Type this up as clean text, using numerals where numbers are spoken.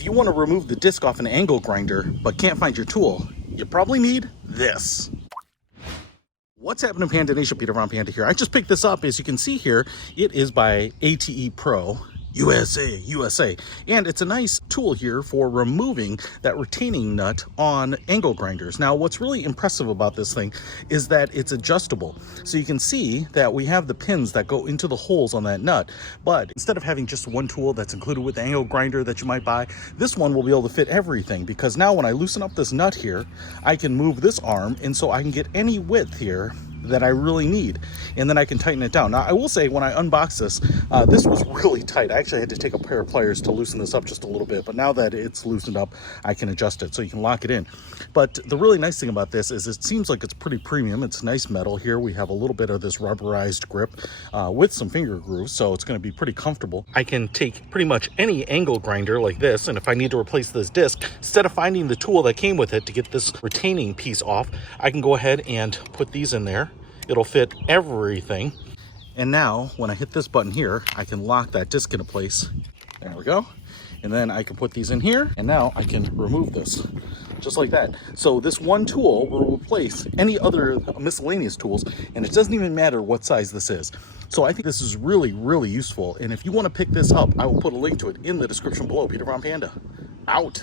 If you want to remove the disc off an angle grinder but can't find your tool, you probably need this. What's happening, Panda Nation? Peter Von Panda here. I just picked this up. As you can see here, it is by ATE Pro USA, and it's a nice tool here for removing that retaining nut on angle grinders. Now, what's really impressive about this thing is that it's adjustable. So you can see that we have the pins that go into the holes on that nut, but instead of having just one tool that's included with the angle grinder that you might buy, this one will be able to fit everything, because now when I loosen up this nut here, I can move this arm, and so I can get any width here that I really need, and then I can tighten it down. Now, I will say, when I unboxed this, this was really tight. I actually had to take a pair of pliers to loosen this up just a little bit, but now that it's loosened up, I can adjust it so you can lock it in. But the really nice thing about this is it seems like it's pretty premium. It's nice metal here. We have a little bit of this rubberized grip with some finger grooves, so it's going to be pretty comfortable. I can take pretty much any angle grinder like this, and if I need to replace this disc, instead of finding the tool that came with it to get this retaining piece off, I can go ahead and put these in there. It'll fit everything. And now when I hit this button here, I can lock that disc into place. There we go. And then I can put these in here, and now I can remove this just like that. So this one tool will replace any other miscellaneous tools, and it doesn't even matter what size this is. So I think this is really, really useful. And if you want to pick this up, I will put a link to it in the description below. Peter Von Panda, out.